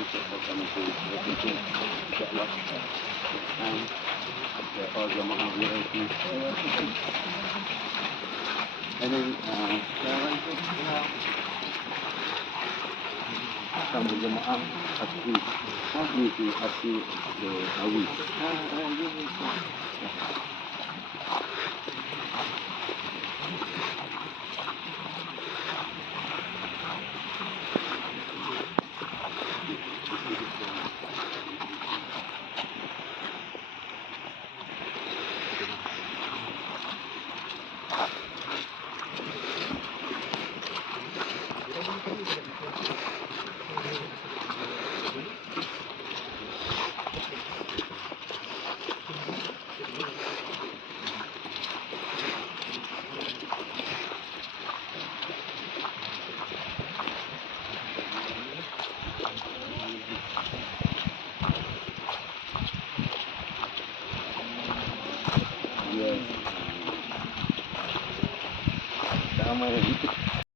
besok akan aku berkumpul insyaAllah all jamaah VIP. And then akan berjamaah asli the Awi. Yes. Ramai itu.